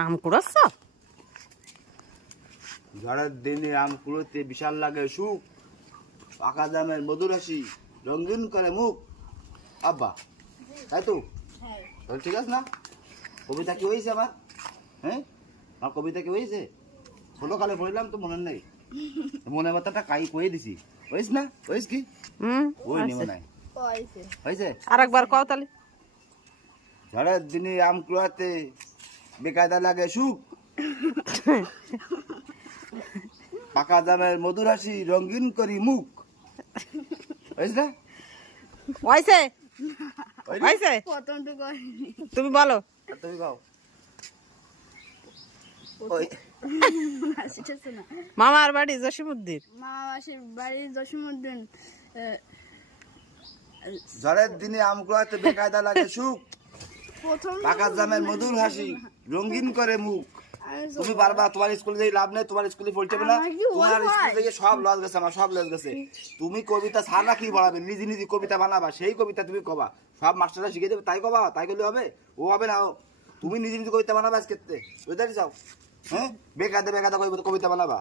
আম কুড়াচ্ছ? ঝড়ের দিনে আম কুড়োতে বিশাল লাগে সুখ। পাকা দামের মধুর হাসি রঙিন করে মুখ। আব্বা তাই তো? তাহলে ঠিক আছে না? কবিতা কি হয়েছে আবার? হ্যাঁ? আমার কবিতা কি হয়েছে? ছোটকালে পড়লাম তো মনে নেই। মনে কথাটা কাই কয়ে দিছি। হয়েছ না? হয়েছ কি? ওই নি মনে হয়। হয়েছে? আর একবার কও তাহলে। ঝড়ের দিনে আম কুড়াতে বেকায়দা লাগে সুখ। পাকা দামের মধুর হাসি রঙিন করি মুখ। হয়েছে হয়েছে? হয়েছে? তুমি বলো। তুমি গাও ওই মামার বাড়ি জসিমুদ্দিন মামা বাড়ি জসিমুদ্দিন ঝড়ের দিনে আম কুড়াতে বেকায়দা লাগে সুখ। পাকা দামের মধুর হাসি রঙিন করে মুখ। তুমি বারবার তোমার স্কুলে যাই লাভ নেই তোমার স্কুলে পড়তে না। তোমার ওই স্কুল থেকে সব লস গেছে আমার সব লস গেছে। তুমি কবিতা ছাড়া কি পড়াবে নিজে নিজে কবিতা বানাবা সেই কবিতা তুমি কবা। সব মাস্টাররা শিখে দেবে তাই কবা তাই করলে হবে। ও হবে না তুমি নিজে নিজে কবিতা বানাবা আজকে বুঝতে যাও হ্যাঁ? বেকাদে বেকাদা কবিতা বানাবা।